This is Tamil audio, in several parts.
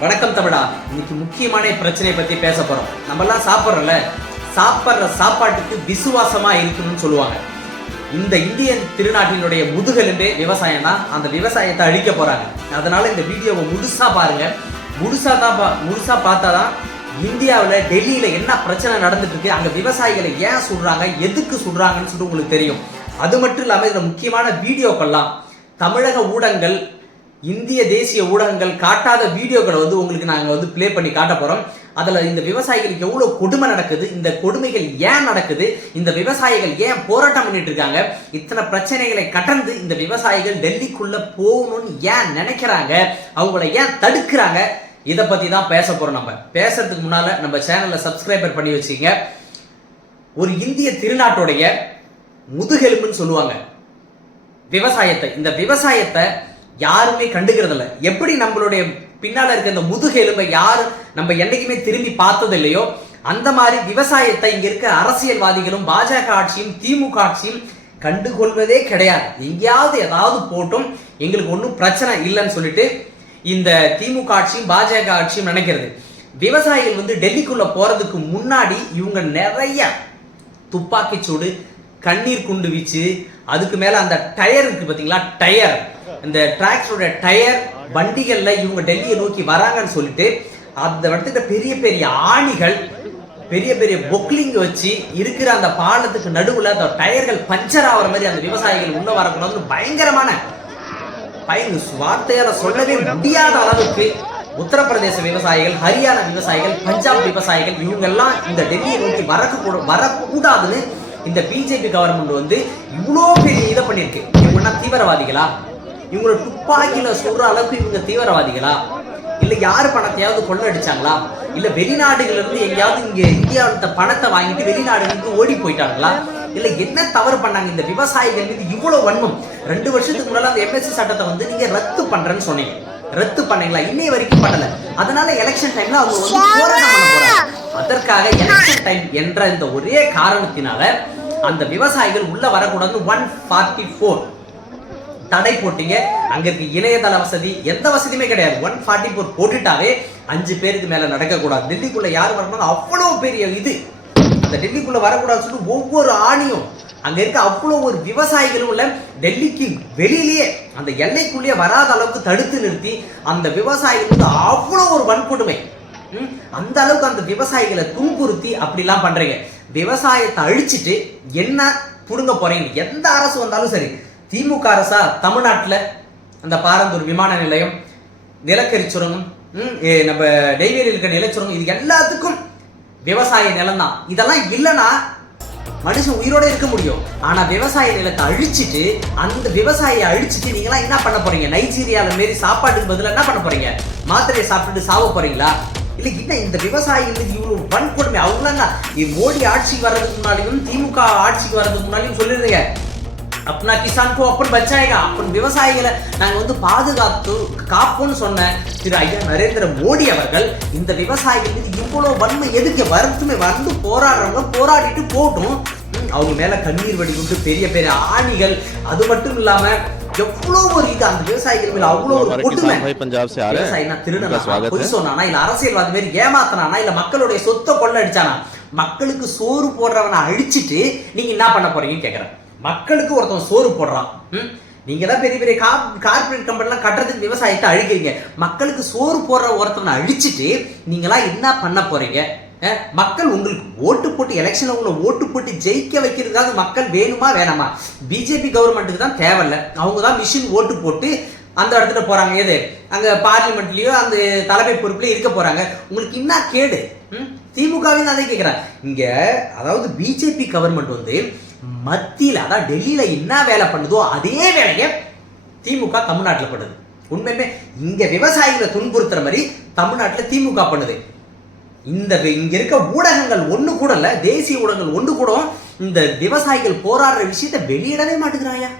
வணக்கம் தமிழா. இன்னைக்கு முக்கியமான பிரச்சனையை பத்தி பேச போறோம். நம்ம எல்லாம் சாப்பிட்றோம்ல. சாப்பிட்ற சாப்பாட்டுக்கு விசுவாசமா இருக்கணும்னு சொல்லுவாங்க. இந்த இந்தியன் திருநாட்டினுடைய முதுகெலும்பே விவசாயம் தான். அந்த விவசாயத்தை அழிக்க போறாங்க. அதனால இந்த வீடியோவை முழுசா பாருங்க. முழுசா தான் பா- பார்த்தா தான் இந்தியாவில் டெல்லியில என்ன பிரச்சனை நடந்துட்டு இருக்கு அங்க விவசாயிகளை ஏன் சொல்கிறாங்க எதுக்கு சொல்கிறாங்கன்னு சொல்லிட்டு உங்களுக்கு தெரியும். அது மட்டும் இல்லாமல் இந்த முக்கியமான வீடியோக்கள்லாம் தமிழக ஊடகங்கள் இந்திய தேசிய ஊடகங்கள் காட்டாத வீடியோக்களை வந்து உங்களுக்கு நாங்கள் வந்து ப்ளே பண்ணி காட்ட போகிறோம் அதில் இந்த விவசாயிகளுக்கு எவ்வளோ கொடுமை நடக்குது இந்த கொடுமைகள் ஏன் நடக்குது இந்த விவசாயிகள் ஏன் போராட்டம் பண்ணிட்டு இருக்காங்க இத்தனை பிரச்சனைகளை கடந்து இந்த விவசாயிகள் டெல்லிக்குள்ளே போகணும்னு ஏன் நினைக்கிறாங்க அவங்கள ஏன் தடுக்கிறாங்க இதை பற்றி தான் பேச போகிறோம் நம்ம. பேசுறதுக்கு முன்னால் நம்ம சேனலை சப்ஸ்கிரைபர் பண்ணி வச்சுங்க ஒரு இந்திய திருநாட்டுடைய முதுகெலும்புன்னு சொல்லுவாங்க. விவசாயத்தை இந்த விவசாயத்தை யாருமே கண்டுக்கிறதில்ல. எப்படி நம்மளுடைய பின்னால் இருக்க இந்த முதுகு எலும்பை நம்ம என்றைக்குமே திரும்பி பார்த்தது இல்லையோ அந்த மாதிரி விவசாயத்தை இங்கே இருக்க அரசியல்வாதிகளும் பாஜக ஆட்சியும் திமுக ஆட்சியும் கண்டுகொள்வதே கிடையாது. எங்கேயாவது ஏதாவது போட்டும் எங்களுக்கு ஒன்றும் பிரச்சனை இல்லைன்னு சொல்லிட்டு இந்த திமுக ஆட்சியும் பாஜக ஆட்சியும் நினைக்கிறது. விவசாயிகள் வந்து டெல்லிக்குள்ள போறதுக்கு முன்னாடி இவங்க நிறைய துப்பாக்கி சூடு கண்ணீர் குண்டு வீச்சு அதுக்கு மேல அந்த டயர் இருக்கு பாத்தீங்களா? டயர். இந்த டிராக்ஸோட டயர் வண்டிகள்ல இவங்க டெல்லியை நோக்கி வராங்கன்னு சொல்லிட்டு அந்த இடத்துல பெரிய பெரிய ஆணிகள் பெரிய பெரிய பொக்லிங் வச்சு இருக்கிற அந்த பாலத்துக்கு நடுவுல அந்த டயர்கள் பஞ்சர் ஆகிற மாதிரி அந்த விவசாயிகள் உள்ள வரக்கூடாதுன்னு பயங்கரமான பயங்க வார்த்தையால சொல்லவே முடியாத அளவுக்கு உத்தரப்பிரதேச விவசாயிகள் ஹரியானா விவசாயிகள் பஞ்சாப் விவசாயிகள் இவங்கெல்லாம் இந்த டெல்லியை நோக்கி வரக்கூட வரக்கூடாதுன்னு இந்த பிஜேபி கவர்மெண்ட் வந்து இவ்வளோ பெரிய இதை பண்ணியிருக்கு. இவங்கன்னா தீவிரவாதிகளா? இவங்கள துப்பாக்கியில் சொல்கிற அளவுக்கு இவங்க தீவிரவாதிகளா? இல்லை யார் பணத்தையாவது கொள்ளடிச்சாங்களா? இல்ல வெளிநாடுகள்ல இருந்து எங்கேயாவது இங்கே இந்தியாவில் பணத்தை வாங்கிட்டு வெளிநாடுகளுக்கு ஓடி போயிட்டாங்களா? இல்லை என்ன தவறு பண்ணாங்க? இந்த விவசாயிகள் மீது இவ்வளவு வன்மம். ரெண்டு வருஷத்துக்கு முன்னால் அந்த எம்எஸ்சி சட்டத்தை வந்து நீங்க ரத்து பண்றேன்னு சொன்னீங்க. ரத்து பண்ணீங்களா? இன்னைய வரைக்கும் பண்ணலை. அதனால எலெக்ஷன் டைம்ல அவங்க வந்து போராட்டம் பண்ண போகிறாங்க அதற்காக எலெக்ஷன் டைம் என்ற இந்த ஒரே காரணத்தினால அந்த விவசாயிகள் உள்ள வரக்கூடாது ஒன் ஃபார்ட்டி ஃபோர் தடை போட்டீங்க. அங்க இருக்க இணையதள வசதி எந்த வசதியுமே கிடையாது. ஒன் ஃபார்ட்டி ஃபோர் போட்டுட்டாவே அஞ்சு பேருக்கு மேல நடக்கக்கூடாது. டெல்லிக்குள்ள யார் வரணும் அவ்வளவு பெரிய இது. அந்த டெல்லிக்குள்ள வரக்கூடாதுன்னு சொல்லிட்டு ஒவ்வொரு ஆணியும் அங்க இருக்க அவ்வளோ ஒரு விவசாயிகளும் உள்ள டெல்லிக்கு வெளியிலேயே அந்த எல்லைக்குள்ளேயே வராத அளவுக்கு தடுத்து நிறுத்தி அந்த விவசாயிகளுக்கு அவ்வளோ ஒரு வன்கொடுமை. அந்த அளவுக்கு அந்த விவசாயிகளை துன்புறுத்தி அப்படிலாம் பண்றீங்க. விவசாயத்தை அழிச்சிட்டு என்ன புடுங்க போறீங்க? எந்த அரசு வந்தாலும் சரி திமுக அரசா தமிழ்நாட்டில் அந்த பாரந்தூர் விமான நிலையம் நிலக்கரி சுரங்கம் ம், ஏ, நம்ம நெய்வேலியில் இருக்க நிலச்சுரங்கம் இது எல்லாத்துக்கும் விவசாய நிலம் தான். இதெல்லாம் இல்லைன்னா மனுஷன் உயிரோட இருக்க முடியும். ஆனா விவசாய நிலத்தை அழிச்சிட்டு அந்த விவசாயியை அழிச்சிட்டு நீங்களாம் என்ன பண்ண போறீங்க? நைஜீரியாவில் மாரி சாப்பாட்டுக்கு பதிலாக என்ன பண்ண போறீங்க? மாத்திரையை சாப்பிட்டுட்டு சாவ போறீங்களா? இல்லை என்ன இந்த விவசாயிகளுக்கு இவ்வளோ வன்கொடுமை. அவங்களாங்க மோடி ஆட்சிக்கு வர்றதுக்கு முன்னாடியும் திமுக ஆட்சிக்கு வர்றதுக்கு முன்னாடியும் சொல்லிருந்தீங்க. கிசான் கிசான்கோ அப்பன் பச்சாயகா அப்பன் விவசாயிகளை நாங்கள் வந்து பாதுகாத்து காப்போம்னு சொன்ன திரு ஐயா நரேந்திர மோடி அவர்கள் இந்த விவசாயிகள் மீது இவ்வளோ வன்மை எதுக்கு? வருத்துமே வந்து போராடுறவங்க போராடிட்டு போகட்டும். அவங்க மேலே கண்ணீர் வடிகுண்டு பெரிய பெரிய ஆணிகள். அது மட்டும் இல்லாமல் எவ்வளோ ஒரு இது அந்த விவசாயிகள் மேல அவ்வளோ ஒரு கொடுமை பஞ்சாப் விவசாயினா திருடனா? பொய் சொன்னானா? இல்ல அரசியல்வாதி மாதிரி ஏமாத்தனானா? இல்ல மக்களுடைய சொத்தை கொள்ள அடிச்சானா மக்களுக்கு சோறு போடுறவனை அழிச்சிட்டு நீங்க என்ன பண்ண போறீங்கன்னு கேட்குறேன் மக்களுக்கு ஒருத்தன் சோறு போடுறான். நீங்க தான் பெரிய பெரிய கார் கார்பரேட் கம்பெனிலாம் கட்டுறதுக்கு விவசாயத்தை அழிக்கிறீங்க. மக்களுக்கு சோறு போடுற ஒருத்தவனை அழிச்சிட்டு நீங்களாம் என்ன பண்ண போறீங்க? மக்கள் உங்களுக்கு ஓட்டு போட்டு எலெக்ஷன்ல உங்களை ஓட்டு போட்டு ஜெயிக்க வைக்கிறதுக்காக மக்கள் வேணுமா வேணாமா? பிஜேபி கவர்மெண்ட்டுக்கு தான் தேவையில்ல. அவங்க தான் மிஷின் ஓட்டு போட்டு அந்த இடத்துல போறாங்க. எது? அங்க பார்லிமெண்ட்லயோ அந்த தலைமை பொறுப்புலயோ இருக்க போறாங்க. உங்களுக்கு என்ன கேடு? திமுகவே திமுகவின் அதை கேட்கிறேன் இங்க அதாவது பிஜேபி கவர்மெண்ட் வந்து மத்தியில அதான் டெல்லியில என்ன வேலை பண்ணுதோ அதே வேலையை திமுக தமிழ்நாட்டில் பண்ணுது. உண்மையுமே இங்க விவசாயிகளை துன்புறுத்துற மாதிரி தமிழ்நாட்டில் திமுக பண்ணுது. இந்த இங்க இருக்க ஊடகங்கள் ஒன்று கூட இல்ல தேசிய ஊடகங்கள் ஒன்று கூட இந்த விவசாயிகள் போராடுற விஷயத்த வெளியிடவே மாட்டேங்கிறாயா?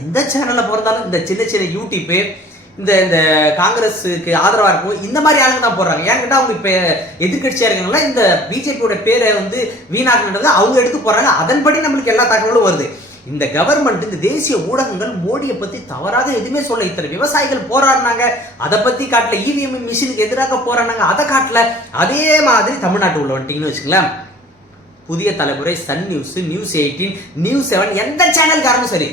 எந்த சேனல்ல பிறந்தாலும் இந்த சின்ன சின்ன யூடியூப்பு இந்த இந்த காங்கிரஸுக்கு ஆதரவா இருக்கும் இந்த மாதிரி ஆளுங்க தான் போடுறாங்க. ஏன் கேட்டா அவங்க இப்ப எதிர்கட்சியா இருக்காங்களா இந்த பிஜேபியோட பேரை வந்து வீணாக்குன்றது அவங்க எடுத்து போடுறாங்க. அதன்படி நம்மளுக்கு எல்லா தகவலும் வருது. இந்த கவர்மெண்ட் இந்த தேசிய ஊடகங்கள் மோடியை பத்தி தவறாக எதுவுமே சொல்ல இத்தனை விவசாயிகள் போராடினாங்க. அதை பத்தி காட்டல. இவிஎம் மிஷினுக்கு எதிராக போராடினாங்க. அதை காட்டல. அதே மாதிரி தமிழ்நாட்டு உள்ள வந்துட்டீங்கன்னு வச்சுக்கலாம் Puthiya Thalaimurai Sun News News eighteen News seven எந்த சேனல்காரனும் சரி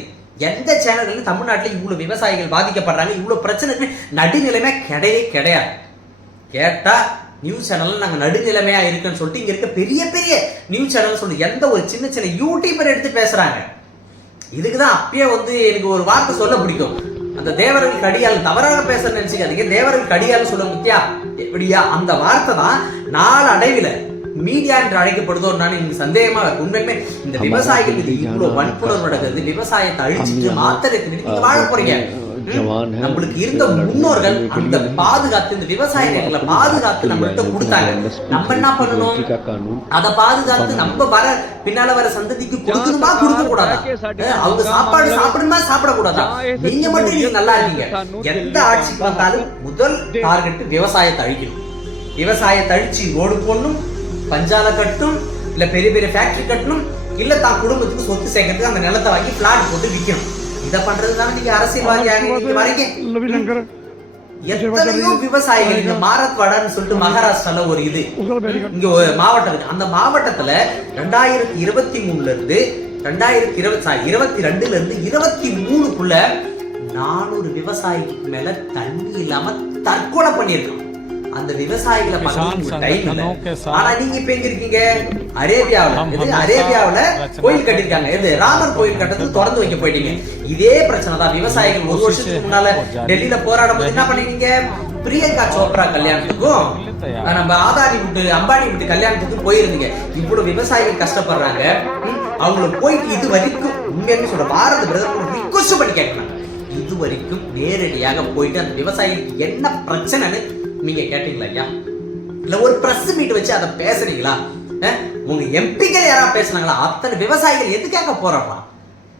எந்த சேனல்களும் தமிழ்நாட்டில் இவ்வளோ விவசாயிகள் பாதிக்கப்படுறாங்க இவ்வளோ பிரச்சனைக்கு நடுநிலைமை கிடையவே கிடையாது. கேட்டா நியூஸ் சேனல் நாங்கள் நடுநிலைமையா இருக்குன்னு சொல்லிட்டு இங்க இருக்க பெரிய பெரிய நியூஸ் சேனல் சொல்லி எந்த ஒரு சின்ன சின்ன யூடியூபர் எடுத்து பேசுறாங்க. இதுக்கு தான் அப்பயே வந்து எனக்கு ஒரு வார்த்தை சொல்ல பிடிக்கும். அந்த தேவர்கள் கடியால் தவறாக பேச நினைச்சுக்காதீங்க. தேவர்கள் கடியால் சொல்ல முத்தியா? எப்படியா? அந்த வார்த்தை தான் நாளடைவில் மீடியா என்று அழைக்கப்படுதோ நான் எனக்கு சந்தேகமா இருக்கு. உண்மையுமே இந்த விவசாயிகள் இது இவ்வளவு வன்புணர்வு நடக்குது விவசாயத்தை அழிச்சிட்டு மாத்திரத்துக்கு நீங்க வாழ போறீங்க. நம்மளுக்கு இருந்த முன்னோர்கள் அந்த பாதுகாத்து இந்த விவசாய நிலங்களை பாதுகாத்து நம்மள்ட்ட கொடுத்தாங்க. நம்ம என்ன பண்ணணும்? அதை பாதுகாத்து நம்ம வர பின்னால வர சந்ததிக்கு கொடுக்கணுமா கொடுக்க கூடாதா அவங்க சாப்பாடு சாப்பிடணுமா சாப்பிட கூடாதா நீங்க மட்டும் நீங்க நல்லா இருக்கீங்க. எந்த ஆட்சிக்கு வந்தாலும் முதல் டார்கெட் விவசாயத்தை அழிக்கணும். விவசாயத்தை அழிச்சு ரோடு போடணும் பஞ்சால கட்டணும் இல்ல பெரிய பெரிய ஃபேக்டரி கட்டணும் இல்ல தான் குடும்பத்துக்கு சொத்து சேர்க்கறதுக்கு அந்த நிலத்தை வாங்கி பிளாட் போட்டு விற்கணும் இதை பண்றதுனால நீங்க அரசியல்வாதியாக நீங்க வரீங்க. எத்தனையோ விவசாயிகள் இந்த மாரத்வாடான்னு சொல்லிட்டு மகாராஷ்டிரால ஒரு இது. இங்க மாவட்டம் அந்த மாவட்டத்துல ரெண்டாயிரத்தி இருபத்தி மூணுல இருந்து ரெண்டாயிரத்தி இருபத்தி இருபத்தி ரெண்டுல இருந்து இருபத்தி மூணுக்குள்ள நானூறு விவசாயிக்கு மேல தண்ணி இல்லாம தற்கொலை பண்ணியிருக்கோம் அந்த விவசாயிகளை ஆனா நீங்க இப்ப எங்க இருக்கீங்க? அரேபியாவுல. இது அரேபியாவுல கோயில் கட்டிருக்காங்க இது ராமர் கோயில் கட்டத்துக்கு திறந்து வைக்க போயிட்டீங்க. இதே பிரச்சனை தான் விவசாயிகள் ஒரு வருஷத்துக்கு முன்னால டெல்லியில போராடும் போது என்ன பண்ணீங்க பிரியங்கா சோப்ரா கல்யாணத்துக்கும் நம்ம ஆதானி விட்டு அம்பானி விட்டு கல்யாணத்துக்கு போயிருந்தீங்க. இவ்வளவு விவசாயிகள் கஷ்டப்படுறாங்க. அவங்கள போயிட்டு இது வரைக்கும் உண்மைன்னு சொல்ற பாரத பிரதமர் ரிக்வஸ்ட் பண்ணி கேட்கணும் இது வரைக்கும் நேரடியாக போயிட்டு அந்த விவசாயிகளுக்கு என்ன பிரச்சனைன்னு நீங்க கேட்டீங்களா ஐயா? இல்ல ஒரு பிரஸ் மீட் வச்சு அதை பேசுறீங்களா? உங்க எம்பிக்கள் யாராவது பேசுனாங்களா? அத்தனை விவசாயிகள் எதுக்காக போராடுறான்?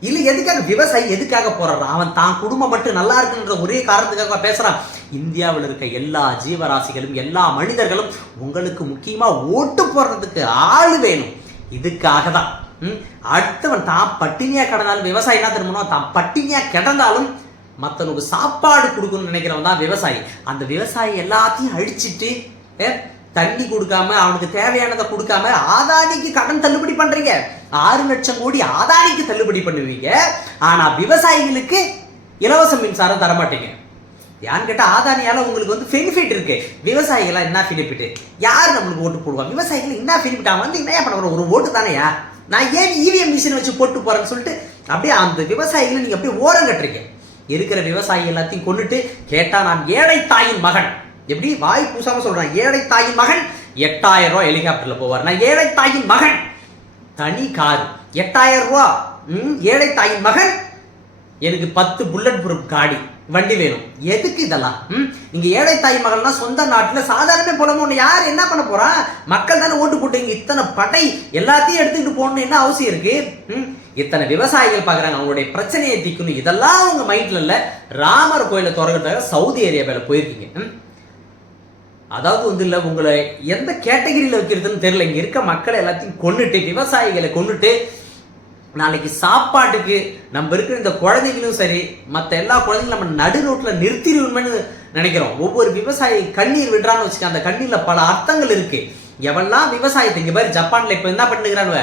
இல்ல எதுக்காக விவசாயி எதுக்காக போராடுறான்? அவன் தான் குடும்பம் மட்டும் நல்லா இருக்குன்ற ஒரே காரணத்துக்காக பேசுறான்? இந்தியாவில் இருக்க எல்லா ஜீவராசிகளும் எல்லா மனிதர்களும் உங்களுக்கு முக்கியமா ஓட்டு போடுறதுக்கு ஆள் வேணும். இதுக்காக தான். ம், அடுத்தவன் தான் பட்டினியா கிடந்தாலும் விவசாயி என்ன திரும்பணும் தான் பட்டினியா கிடந்தாலும் மற்றவனுக்கு சாப்பாடு கொடுக்கணும்னு நினைக்கிறவன் தான் விவசாயி. அந்த விவசாயி எல்லாத்தையும் அழிச்சிட்டு ஏ, தண்ணி கொடுக்காம அவனுக்கு தேவையானதை கொடுக்காம ஆதானிக்கு கடன் தள்ளுபடி பண்றீங்க. ஆறு லட்சம் கோடி ஆதானிக்கு தள்ளுபடி பண்ணுவீங்க. ஆனா விவசாயிகளுக்கு இலவச மின்சாரம் தர மாட்டீங்க யான்னு கேட்டால் ஆதானியால உங்களுக்கு வந்து பெனிஃபிட் இருக்கு. விவசாயிகளா என்ன பெனிஃபிட் யார் நம்மளுக்கு ஓட்டு போடுவாங்க விவசாயிகள் என்ன பெனிஃபிட் அவன் வந்து என்ன பண்ண ஒரு ஓட்டு தானேயா நான் ஏன் இவிஎம் மிஷின் வச்சு போட்டு போறேன்னு சொல்லிட்டு அப்படியே அந்த விவசாயிகளை நீங்க அப்படியே ஓரம் கட்டுறீங்க. இருக்கிற விவசாயி எல்லாத்தையும் கொண்டுட்டு கேட்டா நான் ஏழை தாயின் மகன். எப்படி? வாய் பூசாம சொல்றேன். ஏழை தாயின் மகன் எட்டாயிரம் ரூபா ஹெலிகாப்டர்ல போவார். நான் ஏழை தாயின் மகன். தனி கார். எட்டாயிரம் ரூபா. ம், ஏழை தாயின் மகன். எனக்கு பத்து புல்லட் ப்ரூஃப் காடி. வண்டி வேணும். எதுக்கு இதெல்லாம்? ம் நீங்க ஏழை தாய் மகள்னா சொந்த நாட்டுல சாதாரண போலமோ ஒண்ணு யார் என்ன பண்ண போறா? மக்கள் தானே ஓட்டு போட்டு இத்தனை படை எல்லாத்தையும் எடுத்துக்கிட்டு போகணும்னு என்ன அவசியம் இருக்கு? ம் இத்தனை விவசாயிகள் பார்க்குறாங்க அவங்களுடைய பிரச்சனையை தீக்கணும் இதெல்லாம் அவங்க மைண்ட்ல இல்லை. ராமர் கோயிலை திறக்கிறதுக்காக சவுதி அரேபியாவில் போயிருக்கீங்க. அதாவது வந்து இல்லை உங்களை எந்த கேட்டகரியில் வைக்கிறதுன்னு தெரியல. இங்கே இருக்க மக்களை எல்லாத்தையும் கொண்டுட்டு விவசாயிகளை கொண்டுட்டு நாளைக்கு சாப்பாட்டுக்கு நம்ம இருக்கிற இந்த குழந்தைகளும் சரி மற்ற எல்லா குழந்தைங்களும் நம்ம நடு ரோட்டில் நிறுத்திடுவோம்னு நினைக்கிறோம். ஒவ்வொரு விவசாயி கண்ணீர் விடுறான்னு வச்சுக்க அந்த கண்ணீரில் பல அர்த்தங்கள் இருக்குது எவெல்லாம் விவசாயத்தை இங்கே பாரு ஜப்பானில் இப்போ என்ன பண்ணுகிறானுவ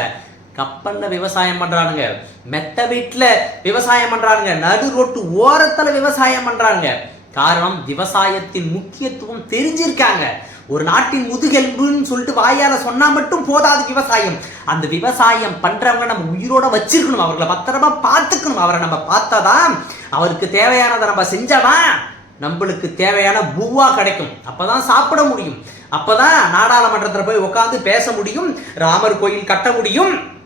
கப்பல்ல விவசாயம் பண்றானுங்க. மெத்த வீட்டுல விவசாயம் பண்றானுங்க. நடு ரோட்டு ஓரத்துல விவசாயம் பண்றாங்க காரணம் விவசாயத்தின் முக்கியத்துவம் தெரிஞ்சிருக்காங்க. ஒரு நாட்டின் முதுகெலும்புன்னு சொல்லிட்டு வாயால சொன்னா மட்டும் போதாது விவசாயம். அந்த விவசாயம் பண்றவங்க நம்ம உயிரோட வச்சிருக்கணும். அவர்களை பத்திரமா பார்த்துக்கணும். அவரை நம்ம பார்த்தாதான் அவருக்கு தேவையானதை நம்ம செஞ்சாதான் நம்மளுக்கு தேவையான பூவா கிடைக்கும். அப்பதான் சாப்பிட முடியும். அப்பதான் நாடாளுமன்றத்தில் போய் உட்காந்து பேச முடியும். ராமர் கோயில் கட்ட முடியும்.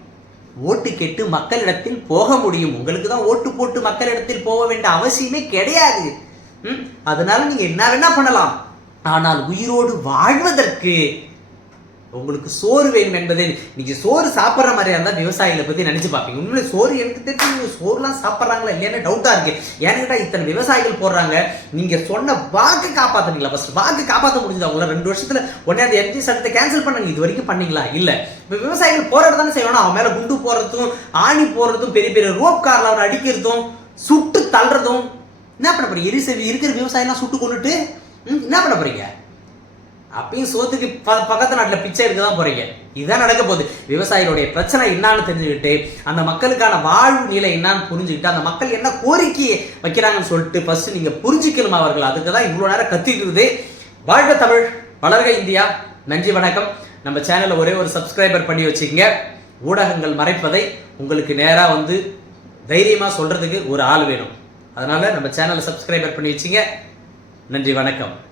ஓட்டு கேட்டு மக்களிடத்தில் போக முடியும். உங்களுக்கு தான் ஓட்டு போட்டு மக்களிடத்தில் போக வேண்டிய அவசியமே கிடையாது. அதனால நீங்க என்ன வேணா பண்ணலாம்? ஆனால் உயிரோடு வாழ்வதற்கு உங்களுக்கு சோறு வேணும் என்பதே நீங்கள் சோறு சாப்பிட்ற மாதிரியா இருந்தால் விவசாயிகளை பற்றி நினச்சி பார்ப்பீங்க. உண்மையிலே சோறு எனக்கு தெரிஞ்சு நீங்கள் சோறுலாம் சாப்பிட்றாங்களா இல்லையானு டவுட்டாக இருக்குது ஏன்னு இத்தனை விவசாயிகள் போடுறாங்க. நீங்கள் சொன்ன வாக்கு காப்பாற்றுனீங்களா ஃபஸ்ட் வாக்கு காப்பாற்ற முடிஞ்சது அவங்கள ரெண்டு வருஷத்தில் உடனே அந்த எம்ஜி சட்டத்தை கேன்சல் பண்ணுங்க. இது வரைக்கும் பண்ணீங்களா? இல்லை. இப்போ விவசாயிகள் போராட தானே செய்யணும். அவன் மேலே குண்டு போடுறதும் ஆணி போடுறதும் பெரிய பெரிய ரோப் காரில் அவனை அடிக்கிறதும் சுட்டு தள்ளுறதும். என்ன பண்ண போறீங்க? எரிசவி இருக்கிற விவசாயம்லாம் சுட்டு கொண்டுட்டு ம், என்ன பண்ண போறீங்க? அப்பயும் சோத்துக்கு ப- பக்கத்து நாட்டில் பிச்சை எடுக்க தான் போறீங்க. இதுதான் நடக்க போகுது. விவசாயிகளுடைய பிரச்சனை என்னன்னு தெரிஞ்சுக்கிட்டு அந்த மக்களுக்கான வாழ்வு நிலை என்னன்னு புரிஞ்சுக்கிட்டு அந்த மக்கள் என்ன கோரிக்கை வைக்கிறாங்கன்னு சொல்லிட்டு ஃபர்ஸ்ட் நீங்க புரிஞ்சுக்கணும் அவர்கள். அதுக்கு தான் இவ்வளோ நேரம் கத்திக்கிறது வாழ்க தமிழ் வளர்க இந்தியா. நன்றி வணக்கம். நம்ம சேனலை ஒரே ஒரு சப்ஸ்கிரைபர் பண்ணி வச்சுக்கோங்க. ஊடகங்கள் மறைப்பதை உங்களுக்கு நேராக வந்து தைரியமாக சொல்றதுக்கு ஒரு ஆள் வேணும். அதனால நம்ம சேனலை சப்ஸ்கிரைபர் பண்ணி வச்சுங்க. நன்றி வணக்கம்.